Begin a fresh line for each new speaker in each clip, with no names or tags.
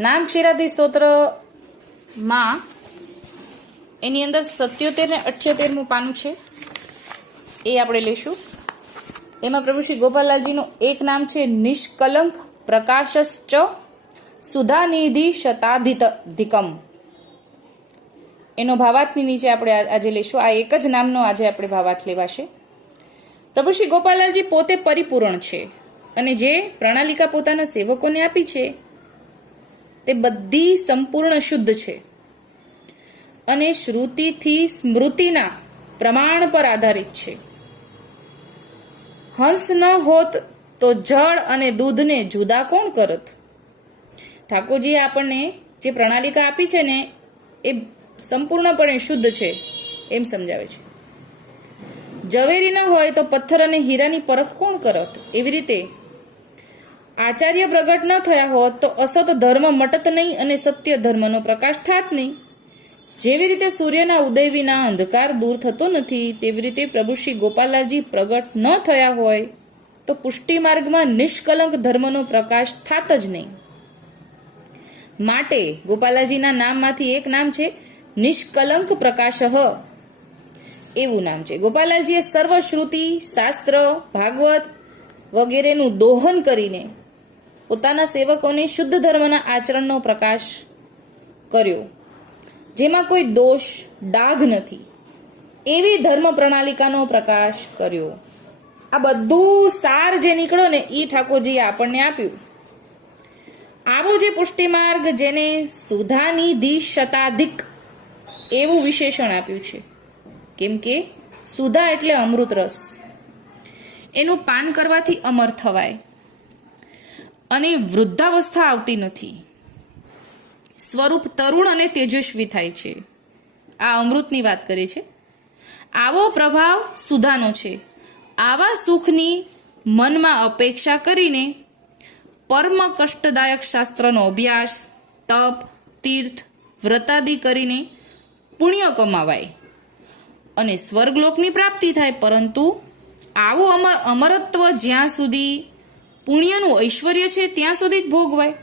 નામ ક્ષીરાબ્દી સ્તોત્રમાં એની અંદર સત્યોતેર ને અઠ્યોતેરમું પાનું છે. એ આપણે લઈશું એમાં પ્રભુ શ્રી ગોપાલલાલજીનું એક નામ છે, નિષ્કલંક પ્રકાશશ્ચ સુધાનિધિ શતાધિત એનો ભાવાર્થની નીચે આપણે આજે લઈશું આ એક જ નામનો આજે આપણે ભાવાર્થ લેવાશે. પ્રભુ શ્રી ગોપાલાલજી પોતે પરિપૂર્ણ છે અને જે પ્રણાલિકા પોતાના સેવકોને આપી છે તે બધી સંપૂર્ણ શુદ્ધ છે. અને શ્રુતિથી સ્મૃતિના પ્રમાણ પર આધારિત છે. હંસ ન હોત તો જળ અને દૂધને જુદા કોણ કરત? ઠાકોરજીએ આપણને જે પ્રણાલિકા આપી છે ને, એ સંપૂર્ણપણે શુદ્ધ છે, એમ સમજાવે છે. ઝવેરી ન હોય તો પથ્થર અને હીરાની પરખ કોણ કરત? એવી રીતે આચાર્ય પ્રગટ ન થયા હોત તો અસત ધર્મ મટત નહીં અને સત્ય ધર્મનો પ્રકાશ થાત નહીં. જેવી રીતે સૂર્યના ઉદય વિના અંધકાર દૂર થતો નથી, તેવી રીતે પ્રભુ શ્રી ગોપાલાજી પ્રગટ ન થયા હોય તો પુષ્ટિ માર્ગમાં નિષ્કલંક ધર્મનો પ્રકાશ થાત જ નહીં. માટે ગોપાલાજીના નામમાંથી એક નામ છે નિષ્કલંક પ્રકાશ. એવું નામ છે. ગોપાલાલજીએ સર્વ શ્રુતિ શાસ્ત્ર, ભાગવત વગેરેનું દોહન કરીને પોતાના સેવકોને શુદ્ધ ધર્મના આચરણનો પ્રકાશ કર્યો. જેમાં કોઈ દોષ, ડાઘ નથી. એવી ધર્મ પ્રણાલિકાનો પ્રકાશ કર્યો. આ બધું સાર જે નીકળ્યો ને એ ઠાકોરજીએ આપણને આપ્યું. આવો જે પુષ્ટિમાર્ગ જેને સુધાની દી શતાધિક એવું વિશેષણ આપ્યું છે. કેમ કે સુધા એટલે અમૃત રસ એનું પાન કરવાથી અમર થવાય. અને વૃદ્ધાવસ્થા આવતી નથી. સ્વરૂપ તરુણ અને તેજસ્વી થાય છે. આ અમૃતની વાત કરે છે. આવો પ્રભાવ સુધાનો છે. આવા સુખની મનમાં અપેક્ષા કરીને પરમ કષ્ટદાયક શાસ્ત્રનો અભ્યાસ, તપ, તીર્થ, વ્રતાદિ કરીને પુણ્ય કમાવાય અને સ્વર્ગલોકની પ્રાપ્તિ થાય. પરંતુ આવું અમર અમરત્વ જ્યાં સુધી પુણ્યનું ઐશ્વર્ય છે, ત્યાં સુધી જ ભોગવાય.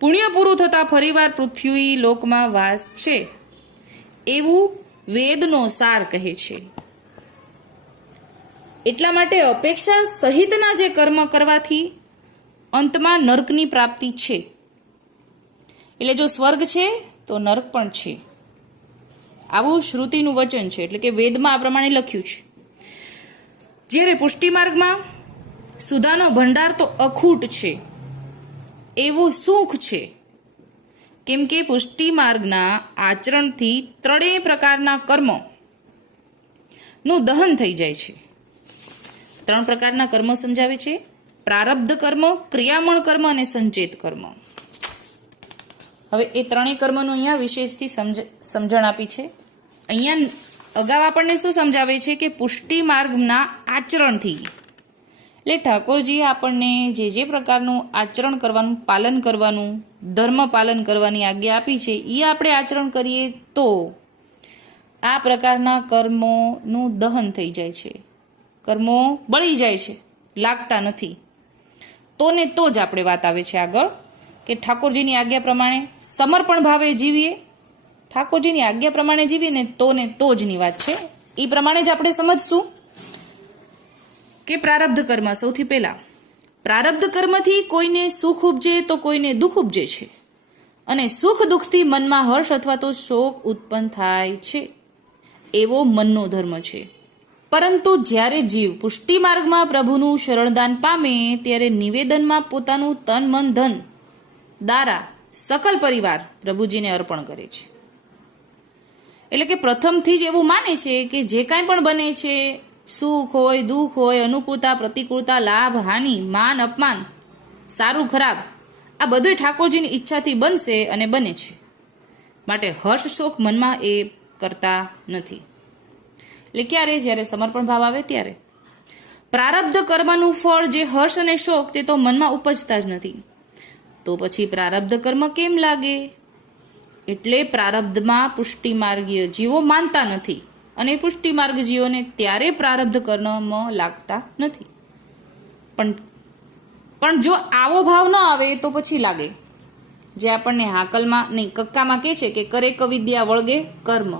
પુણ્ય પૂરું થતાં ફરીવાર પૃથ્વી લોકમાં વાસ છે. એવું વેદનો સાર કહે છે. એટલા માટે અપેક્ષા સહિતના જે કર્મ કરવાથી અંતમાં નર્કની પ્રાપ્તિ છે. એટલે જો સ્વર્ગ છે, તો નર્ક પણ છે. આવું શ્રુતિનું વચન છે, એટલે કે વેદમાં આ પ્રમાણે લખ્યું છે. જ્યારે પુષ્ટિ માર્ગમાં સુધાનો ભંડાર તો અખૂટ છે. એવું સુખ છે. કેમ કે પુષ્ટિ માર્ગના આચરણથી ત્રણેય પ્રકારના કર્મો નું દહન થઈ જાય છે. ત્રણ પ્રકારના કર્મો સમજાવે છે. પ્રારબ્ધ કર્મ, ક્રિયામણ કર્મ અને સંચેત કર્મ. હવે એ ત્રણેય કર્મનું અહીંયા વિશેષથી સમજ, સમજણ આપી છે. અહીંયા અગાઉ આપણને શું સમજાવે છે કે પુષ્ટિ માર્ગના આચરણથી એટલે ઠાકોરજીએ આપણને જે જે પ્રકારનું આચરણ કરવાનું, પાલન કરવાનું, ધર્મ પાલન કરવાની આજ્ઞા આપી છે એ આપણે આચરણ કરીએ તો આ પ્રકારના કર્મોનું દહન થઈ જાય છે. કર્મો બળી જાય છે, લાગતા નથી. તો ને તો જ આપણે વાત આવે છે આગળ કે ઠાકોરજીની આજ્ઞા પ્રમાણે સમર્પણ ભાવે જીવીએ. ઠાકોરજીની આજ્ઞા પ્રમાણે જીવીએ ને તો ને તો જની વાત છે. એ પ્રમાણે જ આપણે સમજશું. કે પ્રારબ્ધ કર્મ સૌથી પહેલાં? પ્રારબ્ધ કર્મથી કોઈને સુખ ઉપજે તો કોઈને દુઃખ ઉપજે છે. અને સુખ દુઃખથી મનમાં હર્ષ અથવા તો શોક ઉત્પન્ન થાય છે. એવો મનનો ધર્મ છે. પરંતુ જ્યારે જીવ પુષ્ટિ માર્ગમાં પ્રભુનું શરણદાન પામે, ત્યારે નિવેદનમાં પોતાનું તન, મન, ધન, દારા, સકલ પરિવાર પ્રભુજીને અર્પણ કરે છે. એટલે કે પ્રથમથી જ એવું માને છે કે જે કાંઈ પણ બને છે સુખ હોય, દુઃખ હોય, અનુકૂળતા, પ્રતિકૂળતા, લાભ, હાનિ, માન, અપમાન, સારું, ખરાબ, આ બધું ઠાકોરજીની ઈચ્છાથી બનશે અને બને છે. માટે હર્ષ શોખ મનમાં એ કરતા નથી. એટલે ક્યારે? જ્યારે સમર્પણ ભાવ આવે ત્યારે. પ્રારબ્ધ કર્મનું ફળ જે હર્ષ અને શોક તે તો મનમાં ઉપજતા જ નથી. તો પછી પ્રારબ્ધ કર્મ કેમ લાગે? એટલે પ્રારબ્ધમાં પુષ્ટિ માર્ગીય જીવો માનતા નથી. અને પુષ્ટિ માર્ગ જીવોને ત્યારે પ્રારબ્ધ કર્મમાં લાગતા નથી. પણ પણ જો આવો ભાવ ન આવે તો પછી લાગે. જે આપણને હાકલમાં નહીં, કક્કામાં કહે છે કે કરે કવિદ્યા વળગે કર્મ.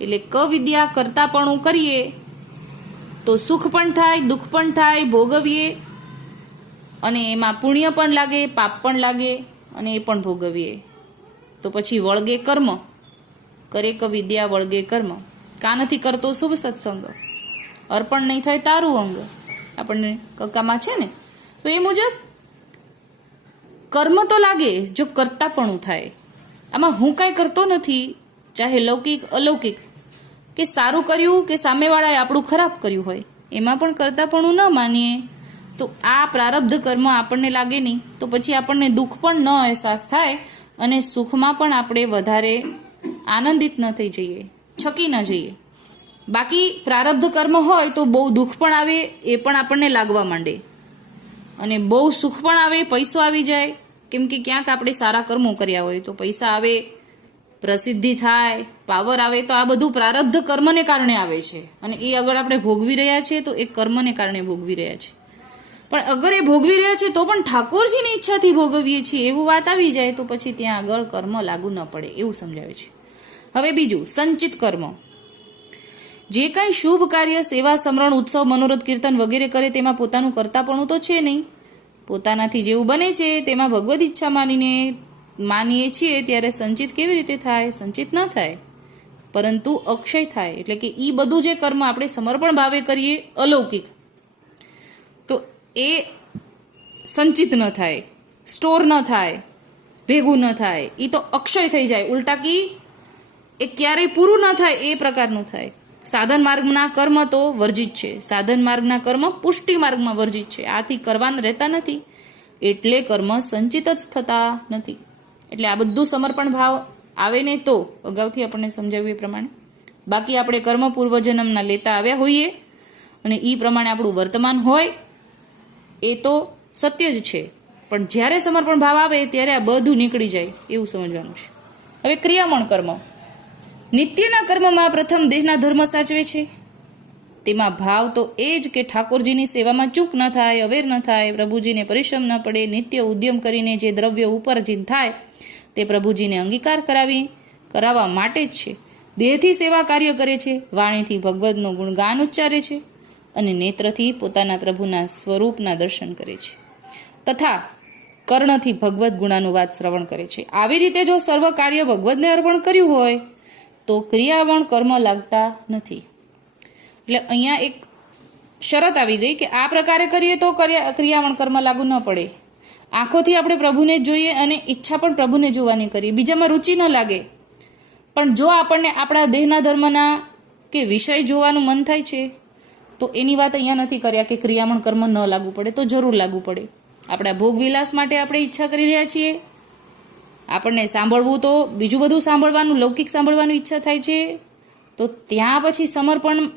એટલે કવિદ્યા કરતાપણું કરીએ, તો સુખ પણ થાય, દુઃખ પણ થાય, ભોગવીએ. અને એમાં પુણ્ય પણ લાગે, પાપ પણ લાગે, અને એ પણ ભોગવીએ. તો પછી વળગે કર્મ. કરે કવિદ્યા વળગે કર્મ. કા નથી કરતો શુભ સત્સંગ. અર્પણ નહીં થાય તારું અંગ. આપણને કક્કામાં છે ને? તો એ મુજબ કર્મ તો લાગે, જો કરતાપણું થાય. આમાં હું કાંઈ કરતો નથી, ચાહે લૌકિક, અલૌકિક. કે સારું કર્યું કે સામેવાળાએ આપણું ખરાબ કર્યું હોય. એમાં પણ કરતાપણું ન માનીએ. તો આ પ્રારબ્ધ કર્મ આપણને લાગે નહીં. તો પછી આપણને દુઃખ પણ ન અહેસાસ થાય અને સુખમાં પણ આપણે વધારે આનંદિત ન થઈ જઈએ, છકી ન જઈએ. બાકી પ્રારબ્ધ કર્મ હોય તો બહુ દુઃખ પણ આવે, એ પણ આપણને લાગવા માંડે. અને બહુ સુખ પણ આવે, પૈસો આવી જાય. કેમ કે ક્યાંક આપણે સારા કર્મો કર્યા હોય તો પૈસા આવે, પ્રસિદ્ધિ થાય, પાવર આવે, તો આ બધું પ્રારબ્ધ કર્મને કારણે આવે છે. અને એ અગર આપણે ભોગવી રહ્યા છીએ તો એ કર્મને કારણે ભોગવી રહ્યા છીએ પણ અગર એ ભોગવી રહ્યા છે, તો પણ ઠાકોરજીની ઈચ્છાથી ભોગવીએ છીએ, એવું વાત આવી જાય, તો પછી ત્યાં આગળ કર્મ લાગુ ન પડે, એવું સમજાવે છે. હવે બીજું, સંચિત કર્મ. જે કંઈ શુભ કાર્ય, સેવા, સમરણ, ઉત્સવ, મનોરથ, કીર્તન વગેરે કરે તેમાં પોતાનું કરતાપણું તો છે નહીં. પોતાનાથી જેવું બને છે, તેમાં ભગવદ ઈચ્છા માનીને માનીએ છીએ, ત્યારે સંચિત કેવી રીતે થાય? સંચિત ન થાય. પરંતુ અક્ષય થાય. એટલે કે એ બધું જે કર્મ આપણે સમર્પણ ભાવે કરીએ, અલૌકિક. તો એ સંચિત ન થાય. સ્ટોર ન થાય. ભેગું ન થાય. એ તો અક્ષય થઈ જાય. ઉલટા કી એ ક્યારેય પૂરું ન થાય, એ પ્રકારનું થાય. સાધન માર્ગના કર્મ તો વર્જિત છે. સાધન માર્ગના કર્મ પુષ્ટિ માર્ગમાં વર્જિત છે. આથી કરવાના રહેતા નથી, એટલે કર્મ સંચિત જ થતા નથી. એટલે આ બધું સમર્પણ ભાવ આવે ને તો અગાઉથી આપણને સમજાવ્યું એ પ્રમાણે. બાકી આપણે કર્મ પૂર્વજન્મના લેતા આવ્યા હોઈએ અને એ પ્રમાણે આપણું વર્તમાન હોય, એ તો સત્ય જ છે. પણ જ્યારે સમર્પણ ભાવ આવે ત્યારે આ બધું નીકળી જાય એવું સમજવાનું છે. હવે ક્રિયામણ કર્મ. નિત્યના કર્મમાં પ્રથમ દેહના ધર્મ સાચવે છે. તેમાં ભાવ તો એ જ કે ઠાકોરજીની સેવામાં ચૂક ન થાય, અવેર ન થાય, પ્રભુજીને પરિશ્રમ ન પડે, નિત્ય ઉદ્યમ કરીને જે દ્રવ્ય ઉપાર્જિત થાય, તે પ્રભુજીને અંગીકાર કરાવી, કરાવવા માટે જ છે. દેહથી સેવા કાર્ય કરે છે, વાણીથી ભગવદનું ગુણગાન ઉચ્ચારે છે અને નેત્રથી પોતાના પ્રભુના સ્વરૂપના દર્શન કરે છે. તથા કર્ણથી ભગવદ ગુણાનુવાદ શ્રવણ કરે છે. આવી રીતે જો સર્વ કાર્ય ભગવદને અર્પણ કર્યું હોય તો ક્રિયાવણ કર્મ લાગતા નથી. એટલે અહીંયા એક શરત આવી ગઈ કે આ પ્રકારે કરીએ તો કર્યા ક્રિયાવણ કર્મ લાગુ ન પડે. આંખોથી આપણે પ્રભુને જોઈએ અને ઈચ્છા પણ પ્રભુને જોવાની કરીએ. બીજામાં રુચિ ન લાગે. પણ જો આપણને આપણા દેહના ધર્મના કે વિષય જોવાનું મન થાય છે, તો એની વાત અહીંયા નથી કર્યા કે ક્રિયામણ કર્મ ન લાગુ પડે, તો જરૂર લાગુ પડે. આપણા ભોગ વિલાસ માટે આપણે ઈચ્છા કરી રહ્યા છીએ આપણને સાંભળવું તો બીજું બધું સાંભળવાનું, લૌકિક સાંભળવાની ઈચ્છા થાય છે. તો ત્યાં પછી સમર્પણ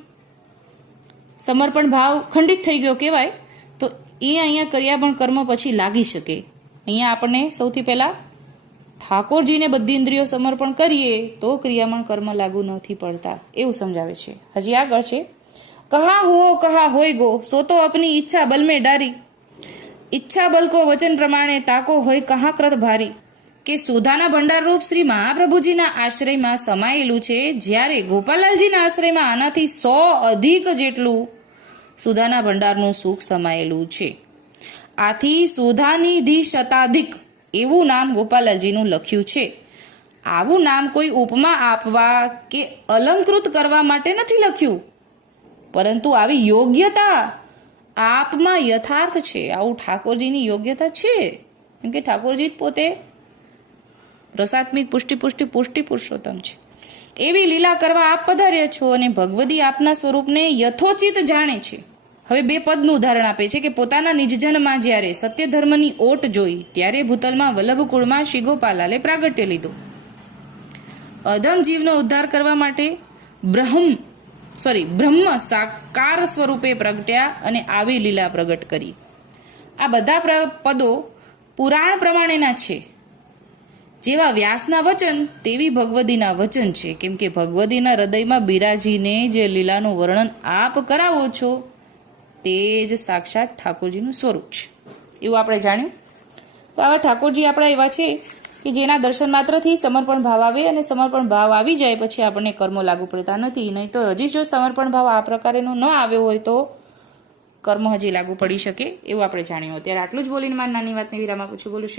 સમર્પણ ભાવ ખંડિત થઈ ગયો કહેવાય. તો એ અહીંયા કર્યા પણ કર્મ પછી લાગી શકે. અહીંયા આપણને સૌથી પહેલાં ઠાકોરજીને બધી ઇન્દ્રિયો સમર્પણ કરીએ તો ક્રિયામણ કર્મ લાગુ નથી પડતા. એવું સમજાવે છે. હજી આગળ છે. કહા હો, કહા હોય ગો? સો તો અપની ઈચ્છા બલમે ડારી. ઈચ્છા બલકો વચન પ્રમાણે તાકો હોય કહા કૃત ભારી. કે સુધાના ભંડાર રૂપ શ્રી મહાપ્રભુજીના આશ્રયમાં સમાયેલું છે, જ્યારે ગોપાલાલજીના આશ્રયમાં આનાથી સો અધિક જેટલું સુધાના ભંડારનું સુખ સમાયેલું છે. આથી સુધાનિધિ શતાધિક એવું નામ ગોપાલાલજીનું લખ્યું છે. આવું નામ કોઈ ઉપમા આપવા કે અલંકૃત કરવા માટે નથી લખ્યું. પરંતુ આવી યોગ્યતા આપમાં યથાર્થ છે. આવું ઠાકોરજીની યોગ્યતા છે. કેમ કે ઠાકોરજી પોતે રસાત્મિક પુષ્ટિ પુષ્ટિ પુષ્ટિ પુરુષોત્તમ છે. એવી લીલા કરવા આપ પધાર્યા છો અને ભગવદી આપના સ્વરૂપને યથોચિત જાણે છે. હવે બે પદનું ઉદાહરણ આપે છે કે પોતાના નિજજનમાં જ્યારે સત્ય ધર્મની ઓટ જોઈ, ત્યારે ભૂતલમાં વલ્લભકુળમાં શિગોપાલાલે ગોપાલાલે પ્રાગટ્ય લીધું. અધમ જીવનો ઉદ્ધાર કરવા માટે બ્રહ્મ સોરી બ્રહ્મ સાકાર સ્વરૂપે પ્રગટ્યા અને આવી લીલા પ્રગટ કરી. આ બધા પદો પુરાણ પ્રમાણેના છે. જેવા વ્યાસના વચન, તેવી ભગવદીના વચન છે. કેમ કે ભગવદીના હૃદયમાં બિરાજીને જે લીલાનું વર્ણન આપ કરાવો છો, તે જ સાક્ષાત ઠાકોરજીનું સ્વરૂપ છે. એવું આપણે જાણ્યું? તો આવા ઠાકોરજી આપણા એવા છે કે જેના દર્શન માત્રથી સમર્પણ ભાવ આવે અને સમર્પણ ભાવ આવી જાય, પછી આપણને કર્મો લાગુ પડતા નથી. નહીં તો હજી જો સમર્પણ ભાવ આ પ્રકારેનો ન આવ્યો હોય તો કર્મ હજી લાગુ પડી શકે, એવું આપણે જાણ્યું. અત્યારે આટલું જ બોલીને મારી નાની વાતને વિરામ આપું છું. બોલું